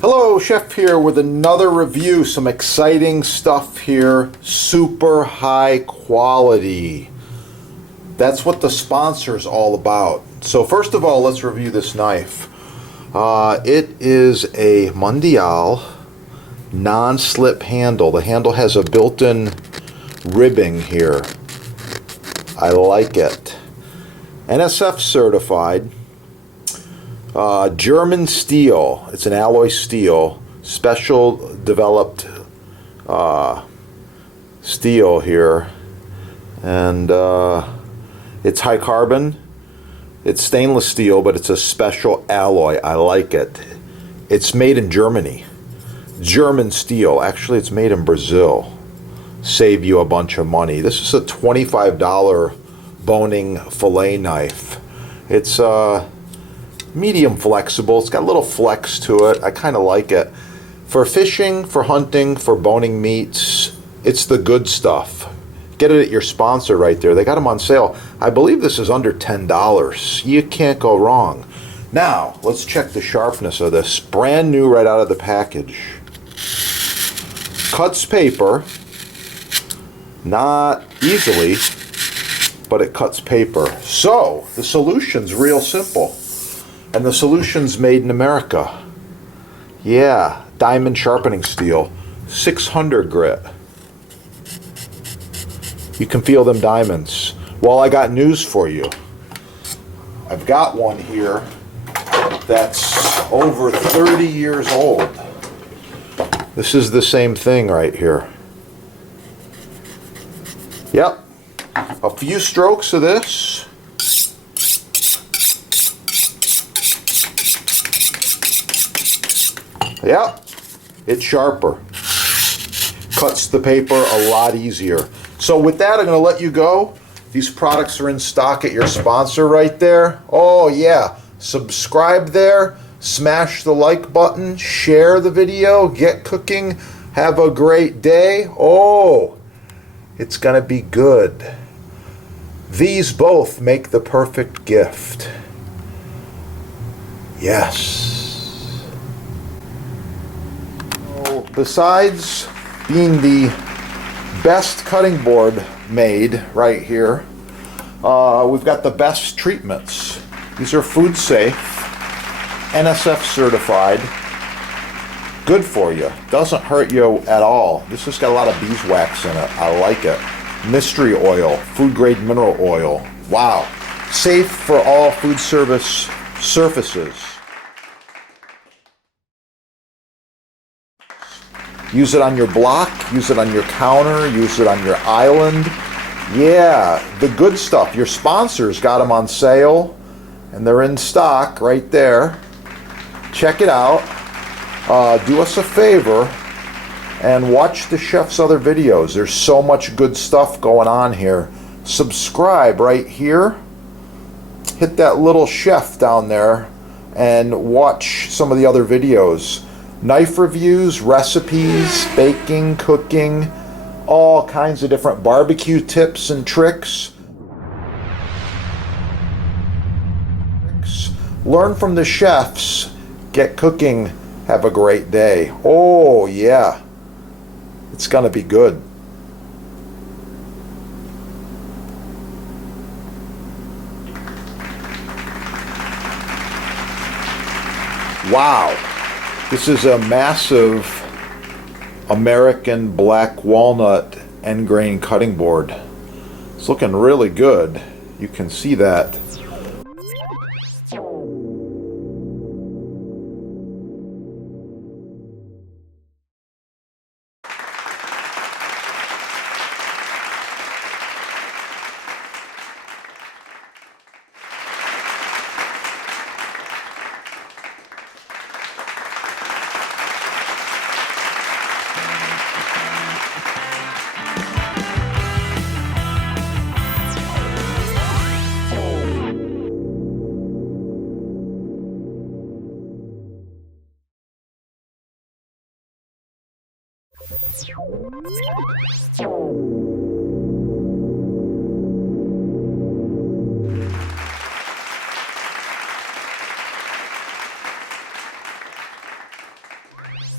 Hello, Chef here with another review. Some exciting stuff here. Super high quality. That's what the sponsor is all about. So first of all, let's review this knife. It is a Mondial non-slip handle. The handle has a built-in ribbing here. I like it. NSF certified. German steel. It's an alloy steel, special developed steel here, and it's high carbon. It's stainless steel, but it's a special alloy. I like it. It's made in Germany. German steel. Actually, it's made in Brazil. Save you a bunch of money. This is a $25 boning fillet knife. It's medium flexible. It's got a little flex to it. I kind of like it. For fishing, for hunting, for boning meats, it's the good stuff. Get it at your sponsor right there. They got them on sale. I believe this is under $10. You can't go wrong. Now, let's check the sharpness of this. Brand new right out of the package. Cuts paper. Not easily, but it cuts paper. So, the solution's real simple. And the solution's made in America. Yeah, diamond sharpening steel, 600 grit. You can feel them diamonds. Well, I got news for you. I've got one here that's over 30 years old. This is the same thing right here. Yep, a few strokes of this. Yep, it's sharper. Cuts the paper a lot easier. So with that, I'm going to let you go. These products are in stock at your sponsor right there. Oh yeah, subscribe there, smash the like button, share the video, get cooking, have a great day. Oh, it's going to be good. These both make the perfect gift. Yes. Besides being the best cutting board made right here, we've got the best treatments. These are food safe, NSF certified, good for you, doesn't hurt you at all. This has got a lot of beeswax in it. I like it. Mystery oil, food grade mineral oil. Wow. Safe for all food service surfaces. Use it on your block, use it on your counter, use it on your island. Yeah, the good stuff. Your sponsors got them on sale, and they're in stock right there. Check it out. Do us a favor and watch the chef's other videos. There's so much good stuff going on here. Subscribe right here. Hit that little chef down there and watch some of the other videos. Knife reviews, recipes, baking, cooking, all kinds of different barbecue tips and tricks. Learn from the chefs, get cooking, have a great day. Oh yeah, it's gonna be good. Wow. This is a massive American black walnut end grain cutting board. It's looking really good. You can see that.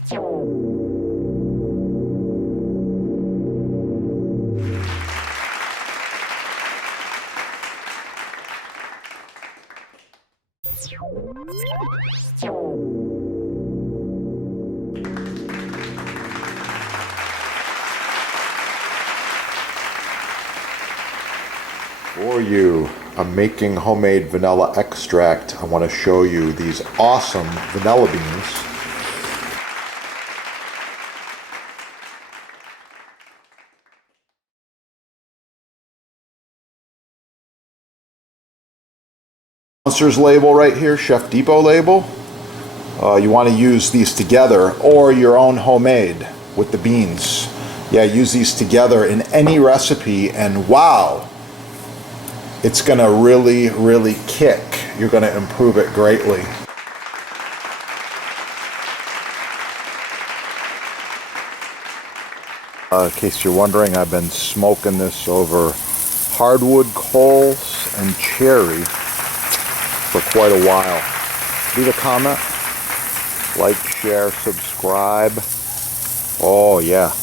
For you, I'm making homemade vanilla extract. I want to show you these awesome vanilla beans. Sponsor's label right here, Chef Depot label. You want to use these together or your own homemade with the beans. Yeah, use these together in any recipe and wow, it's going to really, really kick. You're going to improve it greatly. In case you're wondering, I've been smoking this over hardwood coals and cherry for quite a while. Leave a comment, like, share, subscribe. Oh yeah.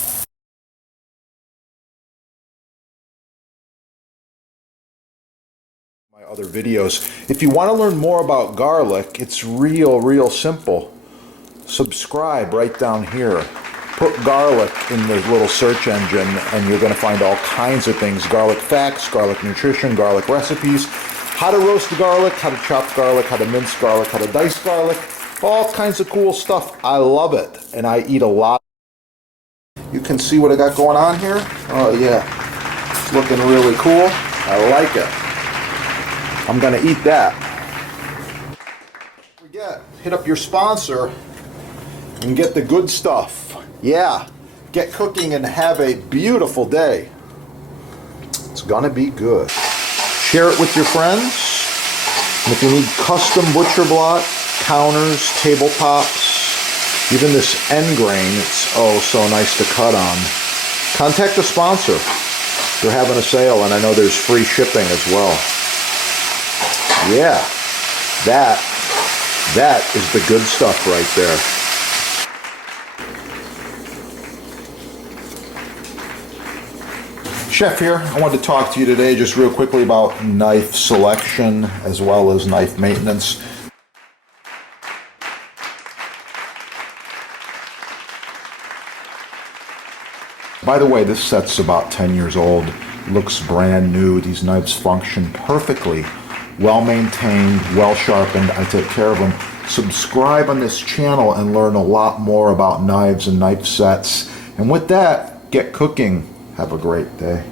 My other videos. If you want to learn more about garlic, it's real simple. Subscribe right down here. Put garlic in the little search engine and you're going to find all kinds of things. Garlic facts, garlic nutrition, garlic recipes, how to roast the garlic, how to chop garlic, how to mince garlic, how to dice garlic, all kinds of cool stuff. I love it and I eat a lot. You can see what I got going on here. Oh yeah, it's looking really cool. I like it. I'm going to eat that. Don't forget, hit up your sponsor and get the good stuff. Yeah, get cooking and have a beautiful day. It's gonna be good. Share it with your friends. And if you need custom butcher block, counters, tabletops, even this end grain, it's oh so nice to cut on. Contact the sponsor. They're having a sale and I know there's free shipping as well. Yeah, that is the good stuff right there. Chef here. I wanted to talk to you today just real quickly about knife selection as well as knife maintenance. By the way, this set's about 10 years old. Looks brand new. These knives function perfectly. Well maintained, well sharpened. I take care of them. Subscribe on this channel and learn a lot more about knives and knife sets. And with that, get cooking. Have a great day.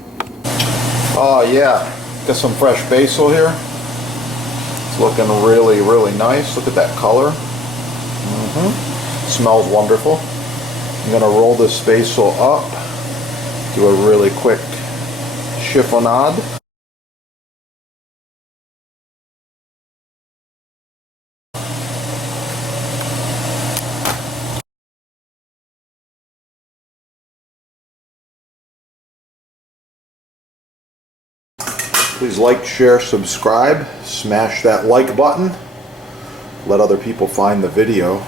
Oh yeah, got some fresh basil here. It's looking really nice. Look at that color. Smells wonderful. I'm gonna roll this basil up. Do a really quick chiffonade. Please like, share, subscribe, smash that like button, let other people find the video.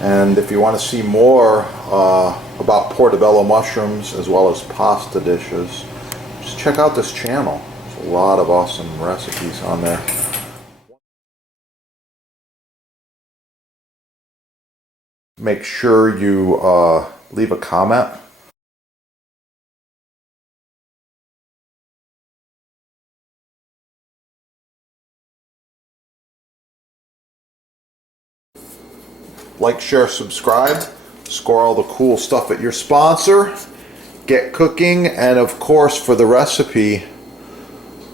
And if you want to see more about portobello mushrooms as well as pasta dishes, just check out this channel. There's a lot of awesome recipes on there. Make sure you leave a comment. Like, share, subscribe, score all the cool stuff at your sponsor, get cooking, and of course for the recipe,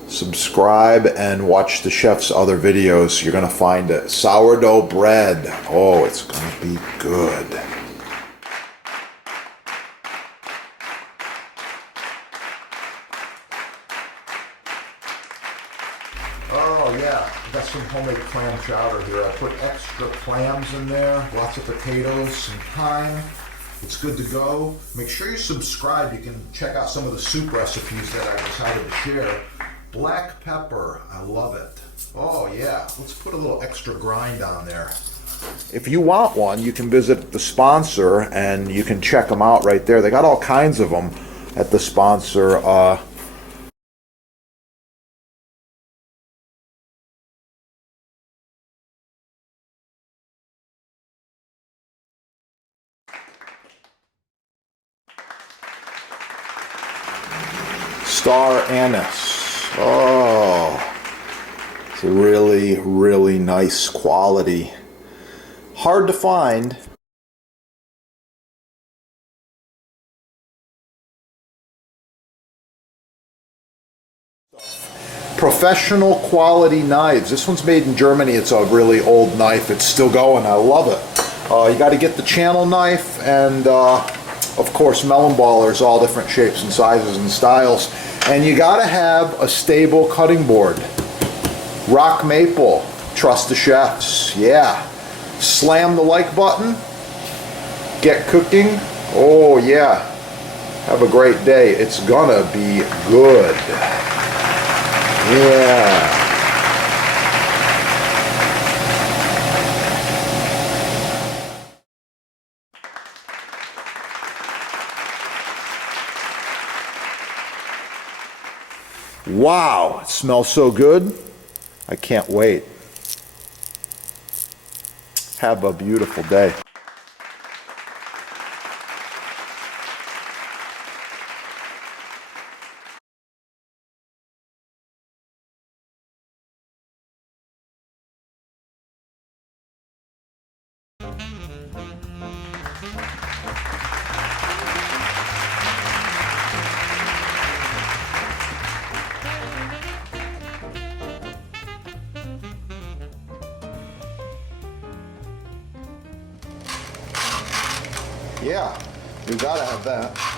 subscribe and watch the chef's other videos. You're going to find it. Sourdough bread. Oh, it's going to be good. Oh yeah, I got some homemade clam chowder here. I put extra clams in there, lots of potatoes, some thyme. It's good to go. Make sure you subscribe. You can check out some of the soup recipes that I decided to share. Black pepper, I love it. Oh yeah, let's put a little extra grind on there. if you want one, you can visit the sponsor and you can check them out right there. They got all kinds of them at the sponsor. Star Anise. Oh, it's a really, really nice quality. Hard to find. Professional quality knives. This one's made in Germany. It's a really old knife. It's still going. I love it. You got to get the channel knife, and of course melon ballers, all different shapes and sizes and styles. And you got to have a stable cutting board. Rock maple. Trust the chefs. Yeah. Slam the like button. Get cooking. Oh yeah. Have a great day. It's gonna be good. Yeah. Wow, it smells so good. I can't wait. Have a beautiful day. Yeah, we gotta have that.